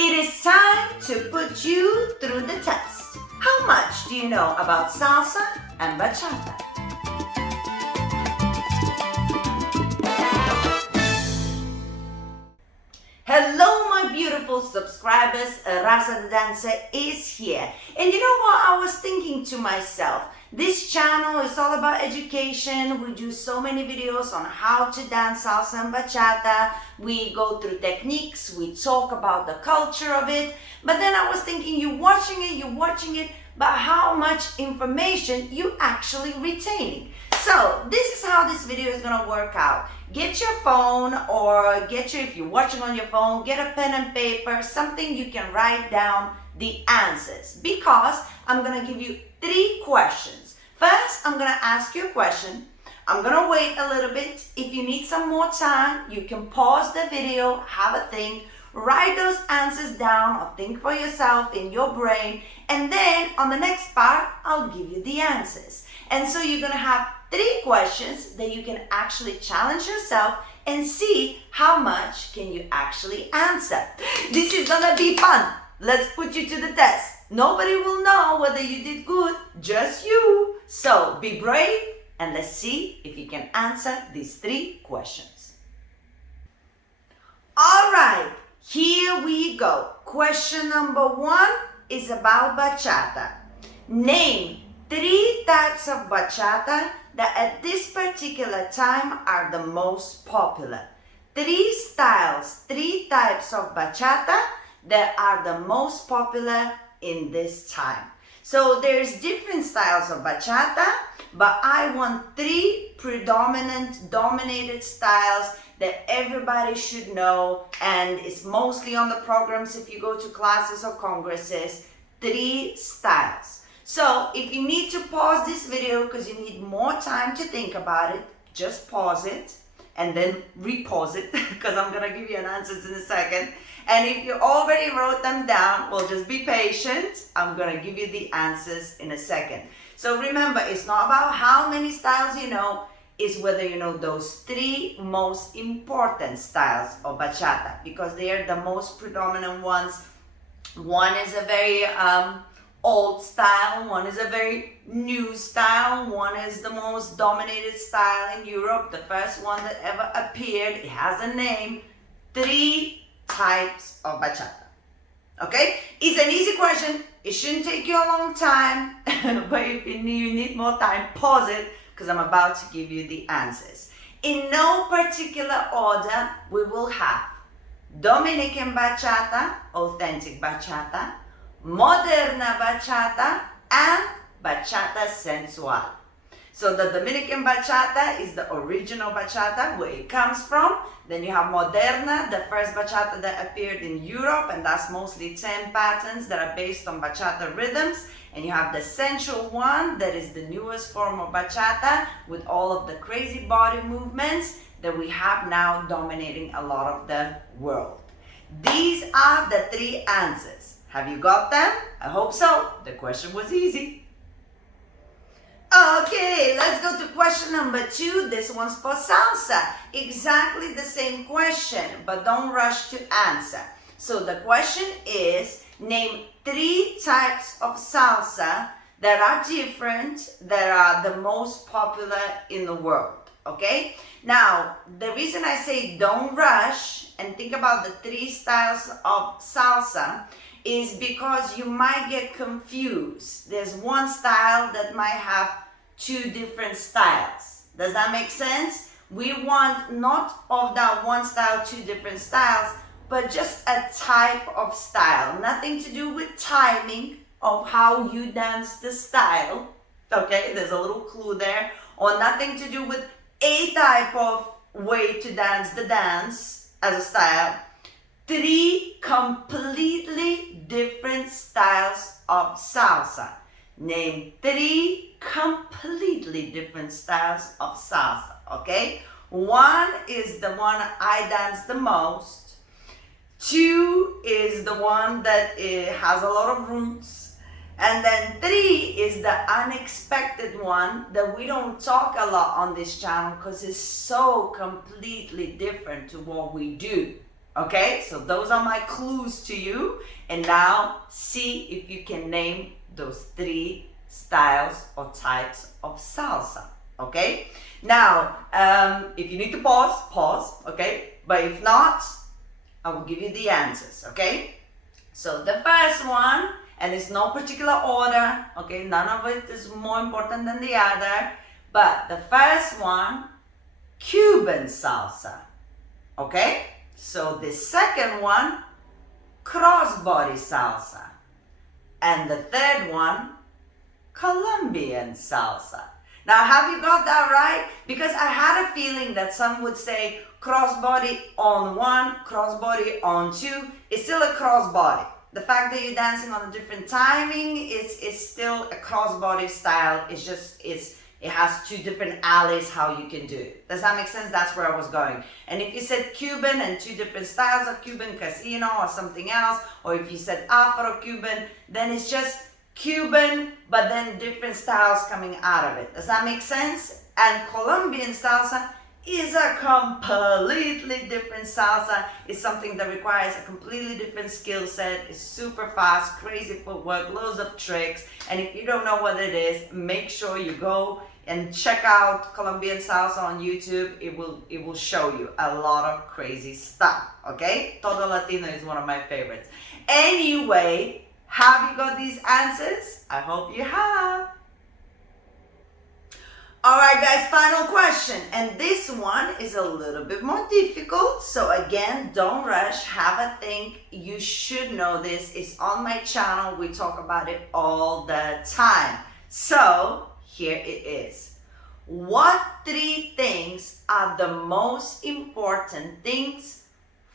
It is time to put you through the test. How much do you know about salsa and bachata? Hello, my beautiful subscribers. Rasa the dancer is here. And you know what? I was thinking to myself, this channel is all about education. We do so many videos on how to dance salsa and bachata. We go through techniques. We talk about the culture of it. But then I was thinking, you're watching it, but how much information you actually retaining. So this is how this video is going to work out. Get your phone or if you're watching on your phone, get a pen and paper, something you can write down the answers, because I'm going to give you 3 questions. First, I'm going to ask you a question. I'm going to wait a little bit. If you need some more time, you can pause the video, have a think, write those answers down or think for yourself in your brain. And then on the next part, I'll give you the answers. And so you're going to have 3 questions that you can actually challenge yourself and see how much can you actually answer. This is going to be fun. Let's put you to the test. Nobody will know whether you did good, just you. So be brave and let's see if you can answer these 3 questions. All right, here we go. Question number 1 is about bachata. Name 3 types of bachata that at this particular time are the most popular. 3 styles, 3 types of bachata that are the most popular in this time. So there's different styles of bachata, but I want 3 predominant, dominated styles that everybody should know, and it's mostly on the programs if you go to classes or congresses. 3 styles. So if you need to pause this video because you need more time to think about it, just pause it and then repause it because I'm going to give you an answers in a second. And if you already wrote them down, well, just be patient. I'm going to give you the answers in a second. So remember, it's not about how many styles you know, it's whether you know those 3 most important styles of bachata, because they are the most predominant ones. One is a very old style, one is a very new style, one is the most dominated style in Europe, the first one that ever appeared. It has a name. 3 types of bachata. Okay? It's an easy question. It shouldn't take you a long time, but if you need more time, pause it because I'm about to give you the answers. In no particular order, we will have Dominican bachata, authentic bachata, moderna bachata, and bachata sensual. So the Dominican bachata is the original bachata, where it comes from. Then you have moderna, the first bachata that appeared in Europe, and that's mostly 10 patterns that are based on bachata rhythms. And you have the sensual one, that is the newest form of bachata, with all of the crazy body movements that we have now dominating a lot of the world. These are the 3 answers. Have you got them? I hope so. The question was easy. Okay, let's go to question number 2. This one's for salsa. Exactly the same question, but don't rush to answer. So the question is, name 3 types of salsa that are different, that are the most popular in the world. Okay? Now, the reason I say don't rush and think about the 3 styles of salsa is because you might get confused. There's one style that might have 2 different styles. Does that make sense? We want not of that one style 2 different styles, but just a type of style. Nothing to do with timing of how you dance the style. Okay, there's a little clue there. Or nothing to do with a type of way to dance the dance as a style. 3 completely different styles of salsa. Name 3 completely different styles of salsa, okay? 1 is the one I dance the most. 2 is the one that has a lot of roots. And then 3 is the unexpected one that we don't talk a lot on this channel because it's so completely different to what we do. Okay, so those are my clues to you. And now see if you can name those 3 styles or types of salsa. Okay, now if you need to pause, okay, but if not, I will give you the answers. Okay, so the first one, and it's no particular order, okay, none of it is more important than the other, but the first one, Cuban salsa. Okay, so the second one, crossbody salsa, and the third one, Colombian salsa. Now, have you got that right? Because I had a feeling that some would say crossbody on 1, crossbody on 2. It's still a crossbody. The fact that you're dancing on a different timing is still a crossbody style. It's just, it has 2 different alleys how you can do it. Does that make sense? That's where I was going. And if you said Cuban and 2 different styles of Cuban, casino or something else, or if you said Afro-Cuban, then it's just Cuban, but then different styles coming out of it. Does that make sense? And Colombian salsa is a completely different salsa. It's something that requires a completely different skill set. It's super fast, crazy footwork, loads of tricks. And if you don't know what it is, make sure you go and check out Colombian salsa on YouTube. It will show you a lot of crazy stuff. Okay? Todo Latino is one of my favorites. Anyway, have you got these answers? I hope you have. Alright guys, final question, and this one is a little bit more difficult, so again, don't rush, have a think. You should know this. It's on my channel. We talk about it all the time. So here it is. What 3 things are the most important things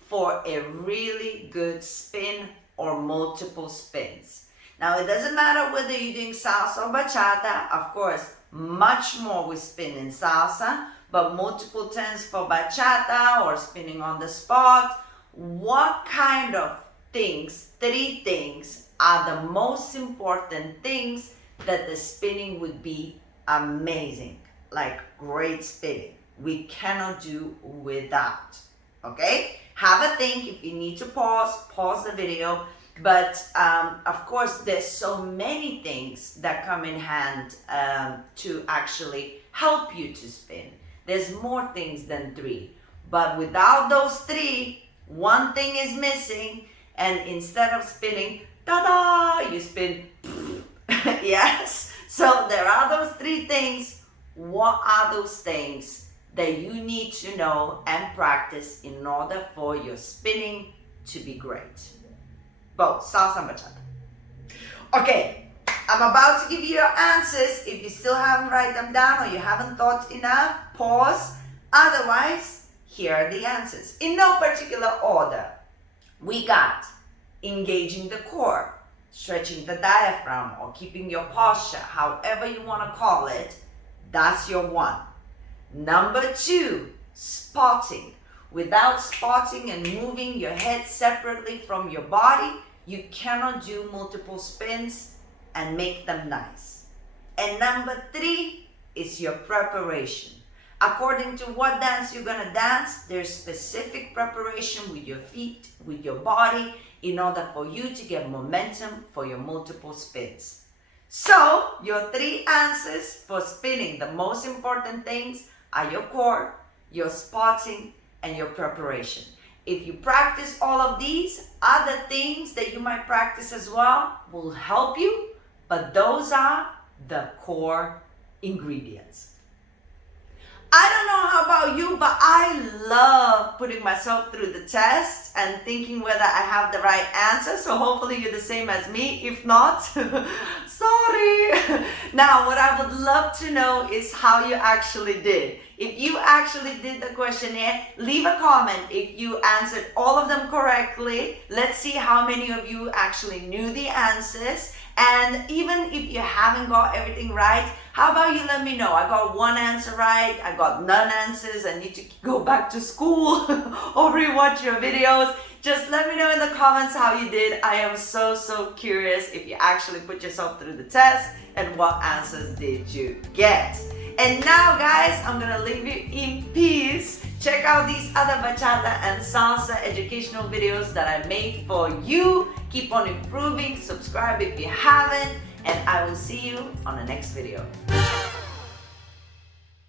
for a really good spin or multiple spins? Now, it doesn't matter whether you're doing salsa or bachata. Of course, much more we spin in salsa, but multiple turns for bachata or spinning on the spot. What kind of things, 3 things, are the most important things that the spinning would be amazing, like great spinning? We cannot do without. Okay? Have a think. If you need to pause the video. But of course, there's so many things that come in hand to actually help you to spin. There's more things than 3. But without those 3, one thing is missing. And instead of spinning, ta-da, you spin, yes? So there are those 3 things. What are those things that you need to know and practice in order for your spinning to be great? Both salsa and bachata. Okay, I'm about to give you your answers. If you still haven't written them down or you haven't thought enough, pause. Otherwise, here are the answers. In no particular order. We got engaging the core, stretching the diaphragm, or keeping your posture, however you want to call it. That's your 1. Number 2, spotting. Without spotting and moving your head separately from your body, you cannot do multiple spins and make them nice. And number 3 is your preparation. According to what dance you're gonna dance, there's specific preparation with your feet, with your body, in order for you to get momentum for your multiple spins. So, your 3 answers for spinning, the most important things are your core, your spotting, and your preparation. If you practice all of these, other things that you might practice as well will help you, but those are the core ingredients. I don't know how about you, but I love putting myself through the test and thinking whether I have the right answer. So hopefully you're the same as me. If not, sorry. Now, what I would love to know is how you actually did. If you actually did the questionnaire, leave a comment if you answered all of them correctly. Let's see how many of you actually knew the answers. And even if you haven't got everything right, how about you let me know? I got 1 answer right, I got none answers, I need to go back to school or rewatch your videos. Just let me know in the comments how you did. I am so curious if you actually put yourself through the test and what answers did you get. And now guys, I'm gonna leave you in peace. Check out these other bachata and salsa educational videos that I made for you. Keep on improving, subscribe if you haven't, and I will see you on the next video.